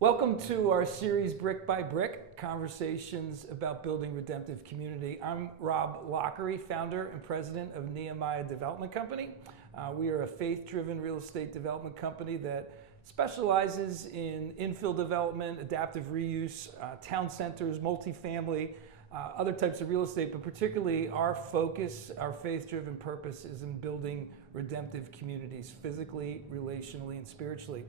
Welcome to our series, Brick by Brick, conversations about building redemptive community. I'm Rob Loughery, founder and president of Nehemiah Development Company. We are a faith-driven real estate development company that specializes in infill development, adaptive reuse, town centers, multifamily, other types of real estate, but particularly our focus, our faith-driven purpose is in building redemptive communities, physically, relationally, and spiritually.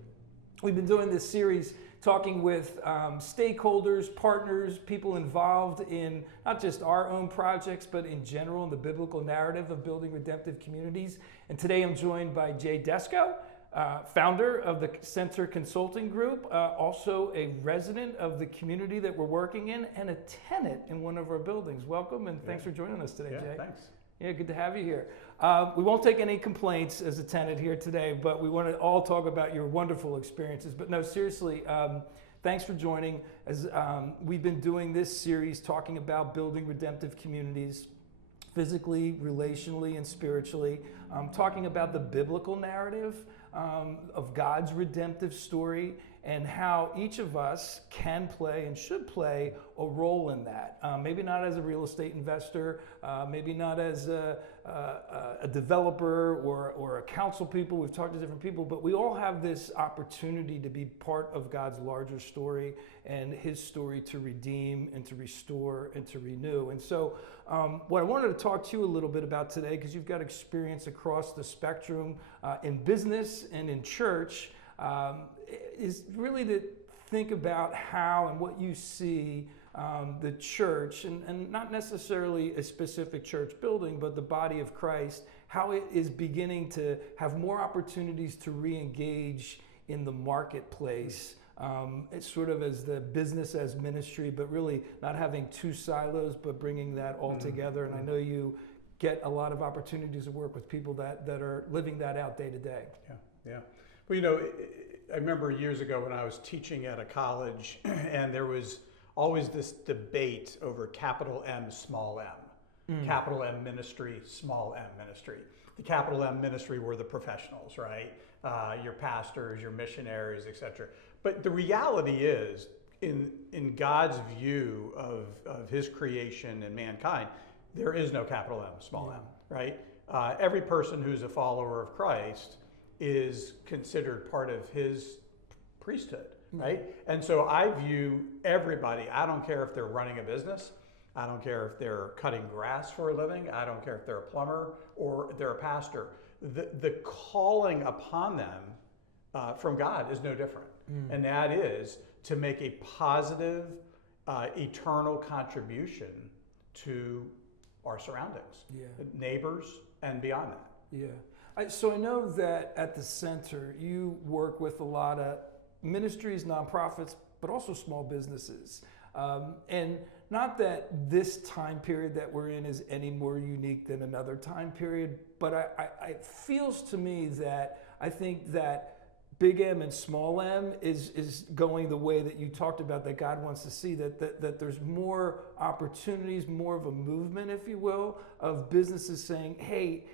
We've been doing this series talking with stakeholders, partners, people involved in not just our own projects, but in general in the biblical narrative of building redemptive communities. And today I'm joined by Desko, founder of the Center Consulting Group, also a resident of the community that we're working in, and a tenant in one of our buildings. Welcome, and thanks for joining us today, Jay. Thanks. Yeah, good to have you here. We won't take any complaints as a tenant here today, but we want to all talk about your wonderful experiences. But no, seriously, thanks for joining. As we've been doing this series talking about building redemptive communities, physically, relationally, and spiritually, talking about the biblical narrative of God's redemptive story and how each of us can play and should play a role in that. Maybe not as a real estate investor, maybe not as a developer or a council people. We've talked to different people, but we all have this opportunity to be part of God's larger story and his story to redeem and to restore and to renew. And so what I wanted to talk to you a little bit about today, because you've got experience across the spectrum in business and in church, is really to think about how and what you see the church, and not necessarily a specific church building, but the body of Christ, how it is beginning to have more opportunities to re-engage in the marketplace. It's sort of as the business as ministry, but really not having two silos, but bringing that all together. And I know you get a lot of opportunities to work with people that are living that out day to day. Yeah. Well, you know, I remember years ago when I was teaching at a college, and there was always this debate over capital M, small m. Capital M ministry, small m ministry. The capital M ministry were the professionals, right? Your pastors, your missionaries, etc. But the reality is, in God's view of his creation and mankind, there is no capital M, small m, right? Every person who's a follower of Christ is considered part of his priesthood, right? And so I view everybody, I don't care if they're running a business, I don't care if they're cutting grass for a living, I don't care if they're a plumber or they're a pastor. The calling upon them from God is no different. And that is to make a positive, eternal contribution to our surroundings, neighbors, and beyond that. Yeah. So I know that at the center, you work with a lot of ministries, nonprofits, but also small businesses. And not that this time period that we're in is any more unique than another time period, but it feels to me that I think that big M and small m is going the way that you talked about, that God wants to see, that there's more opportunities, more of a movement, if you will, of businesses saying, hey,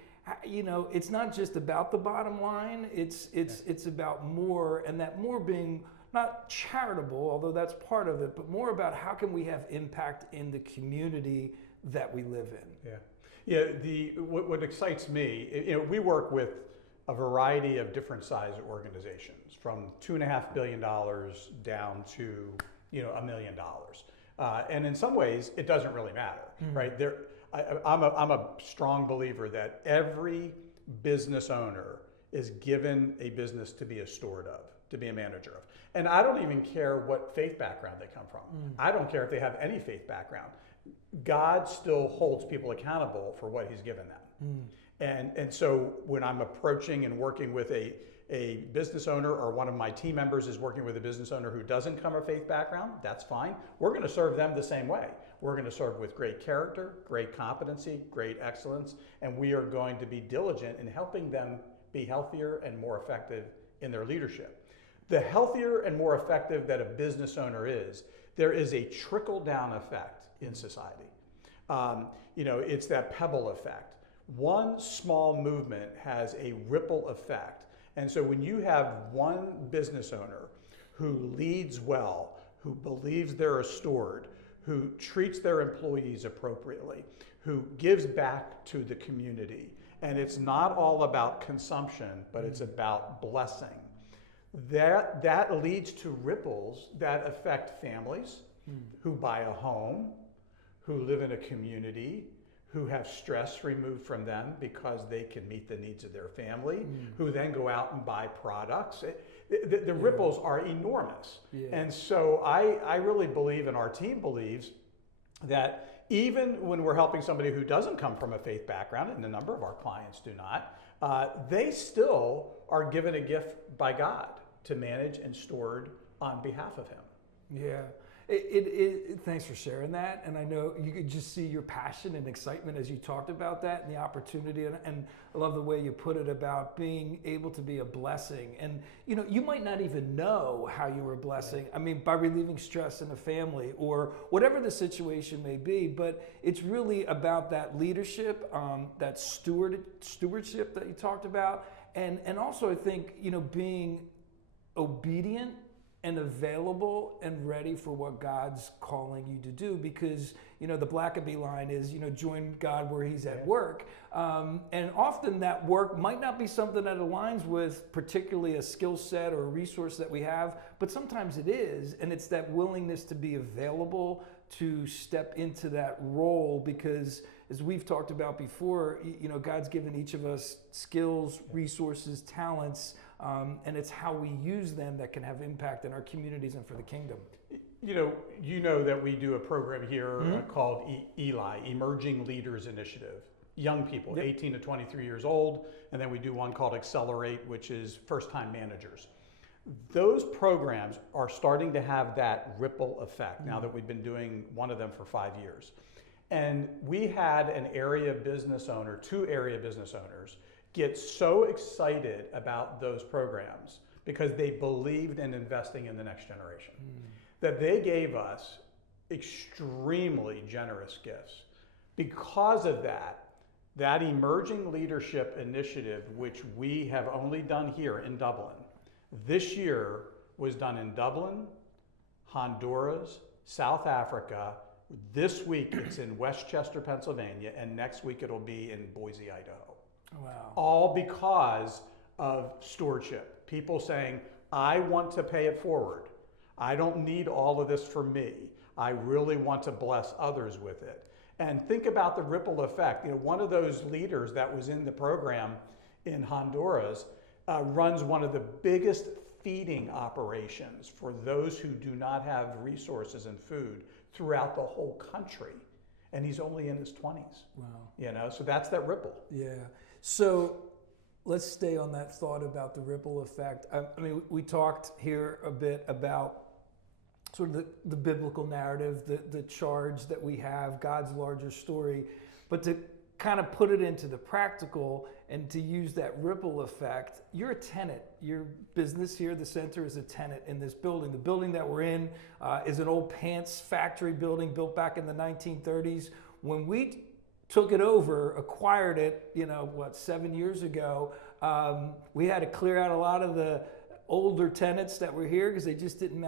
you know, it's not just about the bottom line, it's about more, and that more being not charitable, although that's part of it, but more about how can we have impact in the community that we live in. What excites me, you know, we work with a variety of different size organizations, from $2.5 billion down to, you know, $1 million. And in some ways, it doesn't really matter, right? I'm a strong believer that every business owner is given a business to be a steward of, to be a manager of. And I don't even care what faith background they come from. I don't care if they have any faith background. God still holds people accountable for what he's given them. And so when I'm approaching and working with a business owner, or one of my team members is working with a business owner who doesn't come from a faith background, that's fine. We're going to serve them the same way. We're going to serve with great character, great competency, great excellence, and we are going to be diligent in helping them be healthier and more effective in their leadership. The healthier and more effective that a business owner is, there is a trickle-down effect in society. You know, it's that pebble effect. One small movement has a ripple effect. And so when you have one business owner who leads well, who believes they're a steward, who treats their employees appropriately, who gives back to the community. And it's not all about consumption, but it's about blessing. That leads to ripples that affect families who buy a home, who live in a community, who have stress removed from them because they can meet the needs of their family, who then go out and buy products. The ripples are enormous. Yeah. And so I really believe, and our team believes, that even when we're helping somebody who doesn't come from a faith background, and a number of our clients do not, they still are given a gift by God to manage and steward on behalf of Him. Yeah. Thanks for sharing that, and I know you could just see your passion and excitement as you talked about that and the opportunity, and I love the way you put it about being able to be a blessing. And you know, you might not even know how you were a blessing. I mean, by relieving stress in a family or whatever the situation may be, but it's really about that leadership, that stewardship that you talked about, and also I think, you know, being obedient and available and ready for what God's calling you to do, because, you know, the Blackaby line is, you know, join God where He's at work. And often that work might not be something that aligns with particularly a skill set or a resource that we have, but sometimes it is, and it's that willingness to be available to step into that role, because as we've talked about before, you know, God's given each of us skills, resources, talents, and it's how we use them that can have impact in our communities and for the kingdom. You know that we do a program here called ELI, Emerging Leaders Initiative. Young people, 18 to 23 years old, and then we do one called Accelerate, which is first-time managers. Those programs are starting to have that ripple effect now that we've been doing one of them for 5 years. And we had an area business owner, 2 area business owners, get so excited about those programs because they believed in investing in the next generation that they gave us extremely generous gifts. Because of that emerging leadership initiative, which we have only done here in Dublin, this year was done in Dublin, Honduras, South Africa. This week it's in Westchester, Pennsylvania, and next week it'll be in Boise, Idaho. Wow. All because of stewardship. People saying, I want to pay it forward. I don't need all of this for me. I really want to bless others with it. And think about the ripple effect. You know, one of those leaders that was in the program in Honduras runs one of the biggest feeding operations for those who do not have resources and food throughout the whole country. And he's only in his 20s. Wow. You know, so that's that ripple. Yeah. So let's stay on that thought about the ripple effect. I mean, we talked here a bit about sort of the biblical narrative, the charge that we have, God's larger story, but to kind of put it into the practical and to use that ripple effect, you're a tenant. Your business here, the center, is a tenant in this building. The building that we're in is an old pants factory building built back in the 1930s. When we took it over, acquired it, 7 years ago, we had to clear out a lot of the older tenants that were here because they just didn't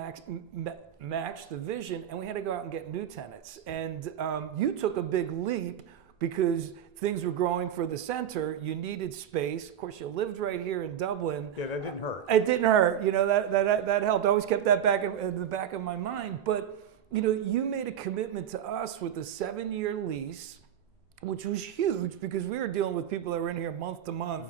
match the vision, and we had to go out and get new tenants. And you took a big leap because things were growing for the center. You needed space. Of course, you lived right here in Dublin. Yeah, that didn't hurt. It didn't hurt. That helped. I always kept that back in the back of my mind. But you made a commitment to us with a 7-year lease, which was huge because we were dealing with people that were in here month to month.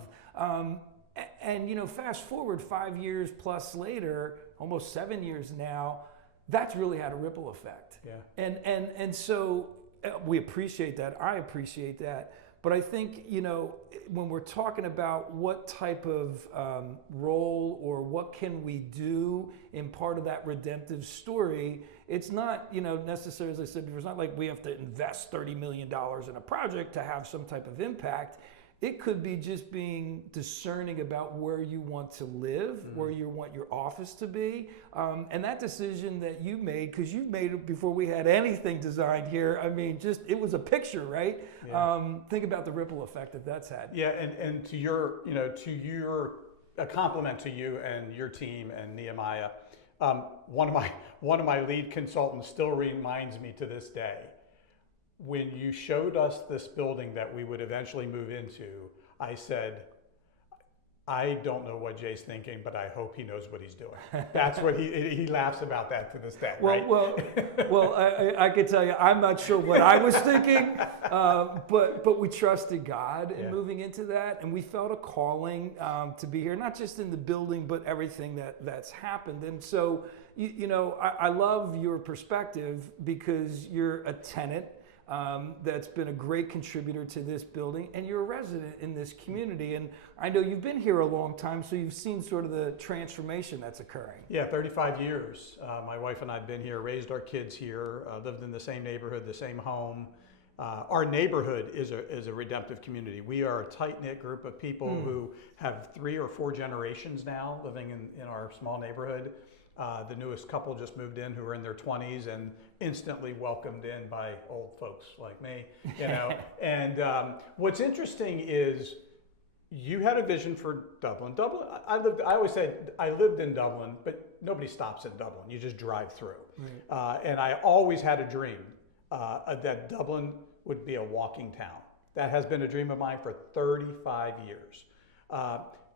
And fast forward 5 years plus later, almost 7 years now, that's really had a ripple effect. Yeah. And so we appreciate that. I appreciate that. But I think, when we're talking about what type of role or what can we do in part of that redemptive story, it's not, necessarily, as I said, it's not like we have to invest $30 million in a project to have some type of impact. It could be just being discerning about where you want to live, where you want your office to be. And that decision that you made, because you made it before we had anything designed here. I mean, it was a picture, right? Yeah. Think about the ripple effect that that's had. Yeah, and to a compliment to you and your team and Nehemiah, One of my lead consultants still reminds me to this day, when you showed us this building that we would eventually move into, I said, I don't know what Jay's thinking, but I hope he knows what he's doing. That's what he laughs about that to this day. Well, right? well, I can tell you, I'm not sure what I was thinking, but we trusted God in moving into that, and we felt a calling to be here, not just in the building, but everything that's happened. And so, I love your perspective because you're a tenant. That's been a great contributor to this building, and you're a resident in this community. And I know you've been here a long time, so you've seen sort of the transformation that's occurring. Yeah, 35 years. My wife and I have been here, raised our kids here, lived in the same neighborhood, the same home. Our neighborhood is a redemptive community. We are a tight-knit group of people who have 3 or 4 generations now living in our small neighborhood. The newest couple just moved in who are in their 20s and instantly welcomed in by old folks like me, And what's interesting is you had a vision for Dublin. I always said I lived in Dublin, but nobody stops in Dublin. You just drive through. Right. And I always had a dream that Dublin would be a walking town. That has been a dream of mine for 35 years.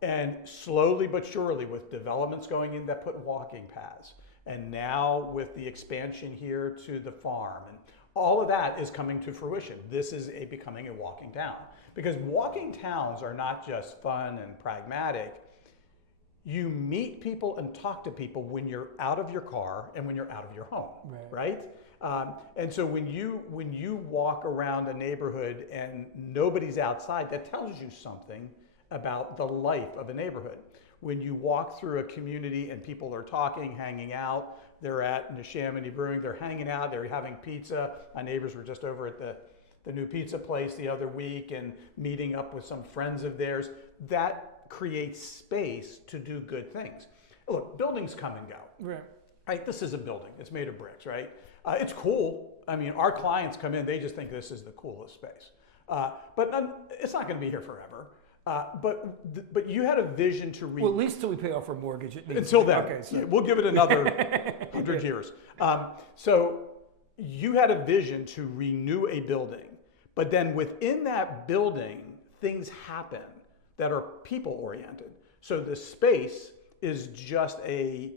And slowly but surely, with developments going in that put walking paths, and now with the expansion here to the farm, and all of that is coming to fruition. This is becoming a walking town. Because walking towns are not just fun and pragmatic. You meet people and talk to people when you're out of your car and when you're out of your home, right? And so when you walk around a neighborhood and nobody's outside, that tells you something about the life of a neighborhood. When you walk through a community and people are talking, hanging out, they're at Neshaminy Brewing, they're hanging out, they're having pizza. My neighbors were just over at the new pizza place the other week and meeting up with some friends of theirs. That creates space to do good things. Look, buildings come and go. Right? This is a building. It's made of bricks, right? It's cool. I mean, our clients come in, they just think this is the coolest space. But it's not going to be here forever. But you had a vision to well, at least till we pay off our mortgage. Until then, okay, so. We'll give it another 100 years. So you had a vision to renew a building, but then within that building, things happen that are people oriented. So the space is just in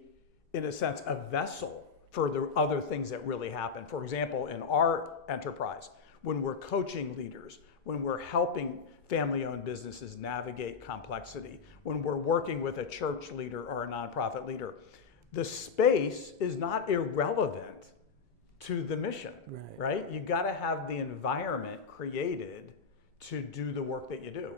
a sense, a vessel for the other things that really happen. For example, in our enterprise, when we're coaching leaders, when we're helping family-owned businesses navigate complexity, when we're working with a church leader or a nonprofit leader, the space is not irrelevant to the mission, right? You got to have the environment created to do the work that you do.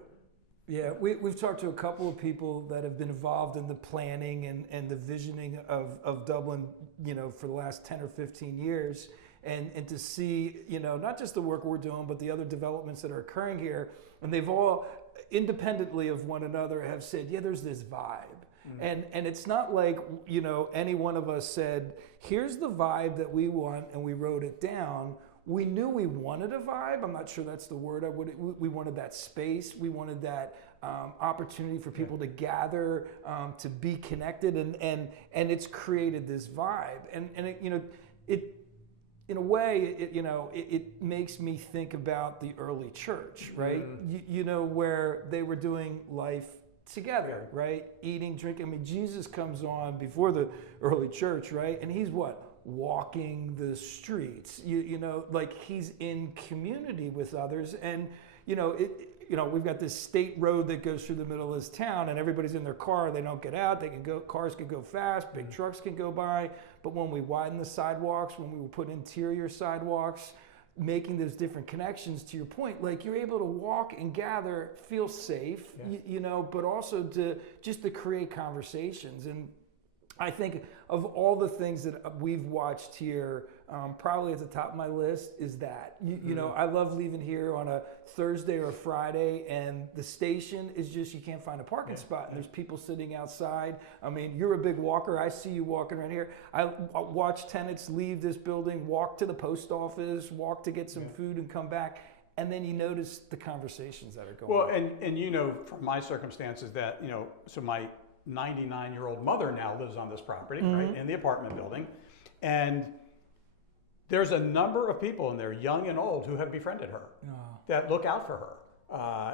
Yeah, we've talked to a couple of people that have been involved in the planning and the visioning of Dublin, for the last 10 or 15 years. And to see, not just the work we're doing, but the other developments that are occurring here. And they've all, independently of one another, have said, yeah, there's this vibe. And it's not like, any one of us said, here's the vibe that we want, and we wrote it down. We knew we wanted a vibe. I'm not sure that's the word. We wanted that space. We wanted that opportunity for people to gather, to be connected, and it's created this vibe. And it in a way, it makes me think about the early church, right? Where they were doing life together, right? Eating, drinking. I mean, Jesus comes on before the early church, right? And he's what? Walking the streets. Like he's in community with others. And we've got this state road that goes through the middle of this town, and everybody's in their car. They don't get out. Cars can go fast. Big trucks can go by. But when we widen the sidewalks, when we put interior sidewalks, making those different connections, to your point, like you're able to walk and gather, feel safe, but also to create conversations. And I think of all the things that we've watched here, probably at the top of my list is that. I love leaving here on a Thursday or a Friday, and the station is just, you can't find a parking spot, and there's people sitting outside. I mean, you're a big walker. I see you walking around here. I watch tenants leave this building, walk to the post office, walk to get some food and come back. And then you notice the conversations that are going on. Well, and from my circumstances that, so 99-year-old mother now lives on this property, right, in the apartment building. And there's a number of people in there, young and old, who have befriended her, that look out for her.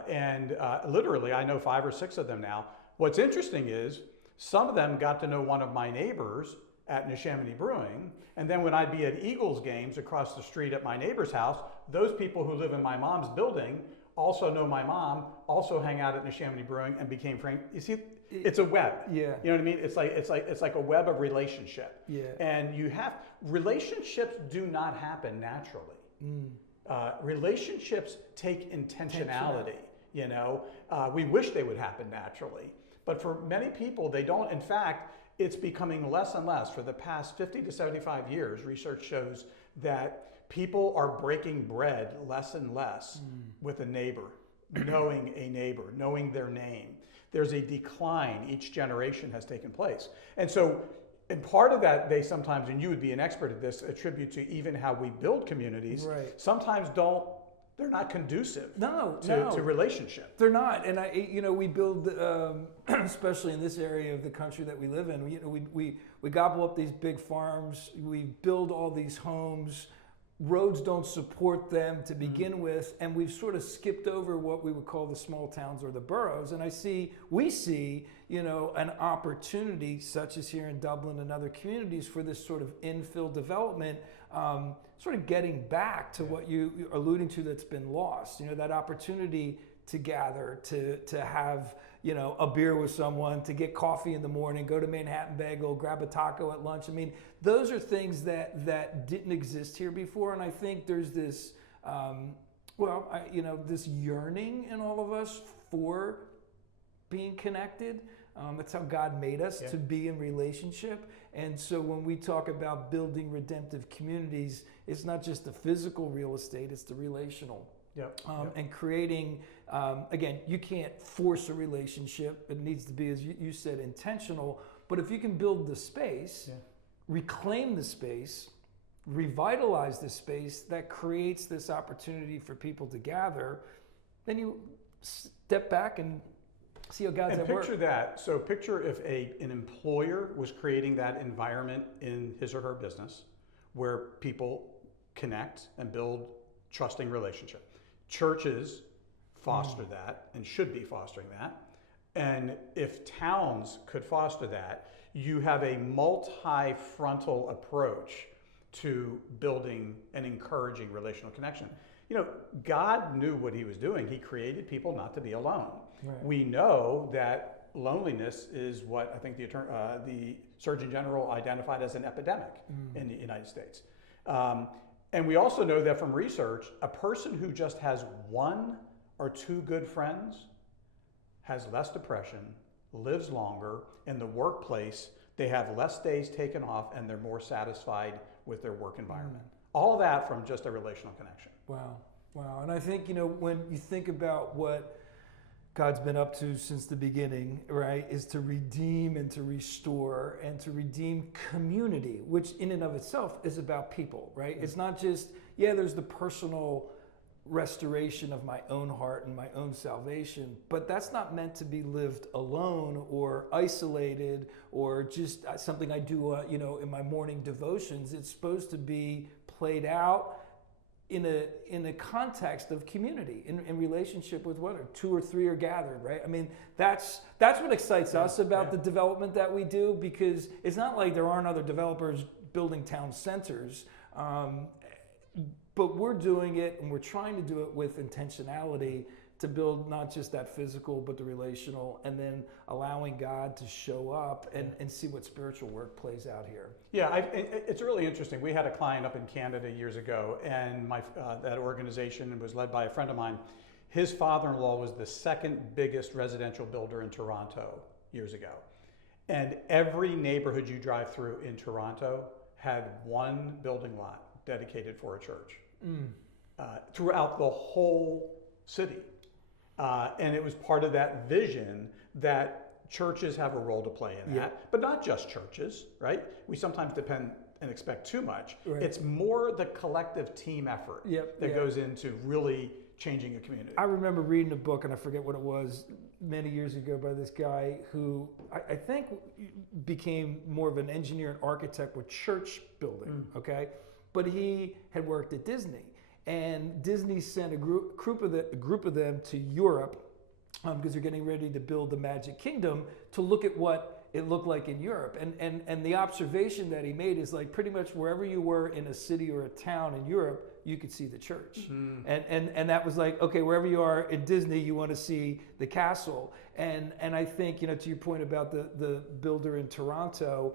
And literally, I know 5 or 6 of them now. What's interesting is some of them got to know one of my neighbors at Neshaminy Brewing. And then when I'd be at Eagles games across the street at my neighbor's house, those people who live in my mom's building also know my mom, also hang out at Neshaminy Brewing and became friends. You see, it's a web. Yeah. You know what I mean? It's like a web of relationship. Yeah. And relationships do not happen naturally. Relationships take intentionality. You know, we wish they would happen naturally, but for many people they don't. In fact, it's becoming less and less. For the past 50 to 75 years, research shows that people are breaking bread less and less with a neighbor, knowing their name. There's a decline. Each generation has taken place. And part of that, they sometimes, and you would be an expert at this, attribute to even how we build communities. Right. Sometimes they're not conducive to relationship. They're not. And we build, especially in this area of the country that we live in, we gobble up these big farms, we build all these homes, roads don't support them to begin with, and we've sort of skipped over what we would call the small towns or the boroughs. And we see, an opportunity, such as here in Dublin and other communities, for this sort of infill development, sort of getting back to what you are alluding to that's been lost. That opportunity to gather, to have, a beer with someone, to get coffee in the morning, go to Manhattan Bagel, grab a taco at lunch. I mean, those are things that didn't exist here before. And I think there's this, this yearning in all of us for being connected. That's how God made us, to be in relationship. And so when we talk about building redemptive communities, it's not just the physical real estate, it's the relational. And creating, again, you can't force a relationship. It needs to be, as you said, intentional. But if you can build the space, reclaim the space, revitalize the space, that creates this opportunity for people to gather, then you step back and see how God's at work. Picture that. So picture if an employer was creating that environment in his or her business where people connect and build trusting relationship. Churches foster that and should be fostering that. And if towns could foster that, you have a multi-frontal approach to building and encouraging relational connection. God knew what he was doing. He created people not to be alone. Right. We know that loneliness is what I think the Surgeon General identified as an epidemic in the United States. And we also know that from research, a person who just has 1 or 2 good friends has less depression, lives longer. In the workplace, they have less days taken off, and they're more satisfied with their work environment. All that from just a relational connection. Wow. And I think, when you think about what God's been up to since the beginning, right, is to redeem and to restore and to redeem community, which in and of itself is about people, right? It's not just, there's the personal restoration of my own heart and my own salvation, but that's not meant to be lived alone or isolated or just something I do, in my morning devotions. It's supposed to be played out in a context of community, in relationship with whether 2 or 3 are gathered, right? I mean, that's what excites us about the development that we do, because it's not like there aren't other developers building town centers, but we're doing it, and we're trying to do it with intentionality to build not just that physical, but the relational, and then allowing God to show up and see what spiritual work plays out here. Yeah, it's really interesting. We had a client up in Canada years ago, and that organization was led by a friend of mine. His father-in-law was the 2nd biggest residential builder in Toronto years ago. And every neighborhood you drive through in Toronto had 1 building lot dedicated for a church throughout the whole city. And it was part of that vision that churches have a role to play in that, but not just churches, right? We sometimes depend and expect too much. Right. It's more the collective team effort that goes into really changing a community. I remember reading a book, and I forget what it was, many years ago by this guy who I think became more of an engineer and architect with church building, okay? But he had worked at Disney, and Disney sent a group of them to Europe because they're getting ready to build the Magic Kingdom to look at what it looked like in Europe. And the observation that he made is like pretty much wherever you were in a city or a town in Europe, you could see the church. And that was like, okay, wherever you are in Disney, you want to see the castle. And I think, you know, to your point about the builder in Toronto,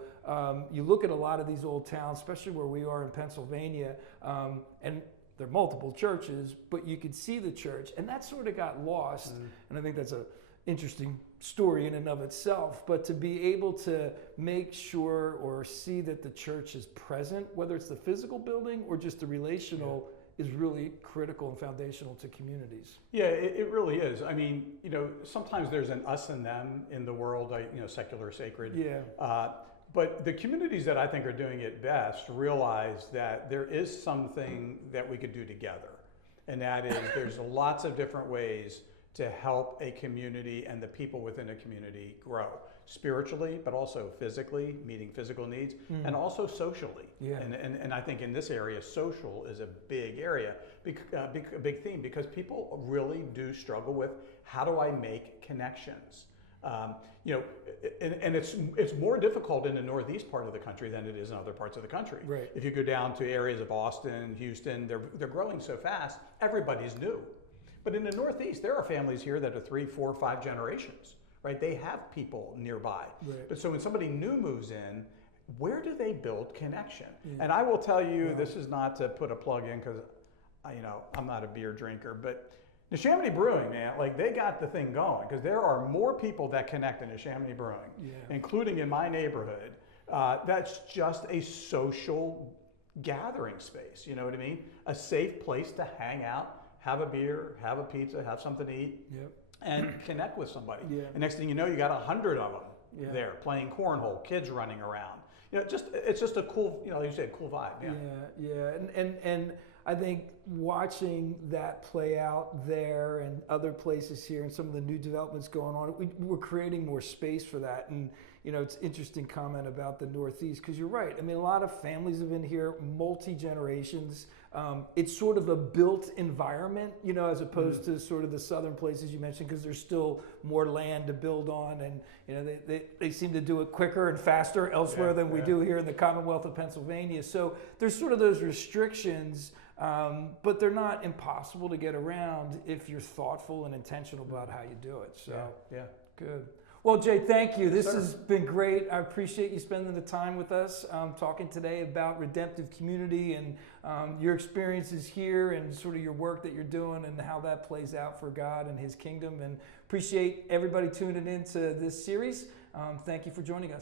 you look at a lot of these old towns, especially where we are in Pennsylvania, and there are multiple churches, but you could see the church, and that sort of got lost. And I think that's a interesting story in and of itself, but to be able to make sure or see that the church is present, whether it's the physical building or just the relational, is really critical and foundational to communities. Yeah, it really is. I mean, you know, sometimes there's an us and them in the world, you know, secular, sacred. Yeah. But the communities that I think are doing it best realize that there is something that we could do together. And that is, there's lots of different ways to help a community and the people within a community grow spiritually, but also physically, meeting physical needs, and also socially. Yeah. And I think in this area, social is a big area, a big theme, because people really do struggle with, how do I make connections? You know, and it's more difficult in the northeast part of the country than it is in other parts of the country. Right. If you go down to areas of Austin, Houston, they're growing so fast, everybody's new. But in the Northeast, there are families here that are 3, 4, 5 generations, right? They have people nearby. Right. But so when somebody new moves in, where do they build connection? And I will tell you, this is not to put a plug in because, you know, I'm not a beer drinker, but Neshaminy Brewing, man, like they got the thing going, because there are more people that connect in Neshaminy Brewing, including in my neighborhood. That's just a social gathering space, you know what I mean? A safe place to hang out, have a beer, have a pizza, have something to eat, and connect with somebody. And next thing you know, you got 100 of them there playing cornhole, kids running around. You know, it's just a cool, you know, like you said, cool vibe. And I think watching that play out there and other places here and some of the new developments going on, we're creating more space for that. And you know, it's interesting comment about the Northeast, because you're right. I mean, a lot of families have been here, multi-generations. It's sort of a built environment, you know, as opposed to sort of the southern places you mentioned, because there's still more land to build on, and you know, they seem to do it quicker and faster elsewhere than we do here in the Commonwealth of Pennsylvania. So there's sort of those restrictions, but they're not impossible to get around if you're thoughtful and intentional about how you do it. So good. Well, Jay, thank you. This has been great. I appreciate you spending the time with us, talking today about redemptive community and your experiences here and sort of your work that you're doing and how that plays out for God and His kingdom. And appreciate everybody tuning into this series. Thank you for joining us.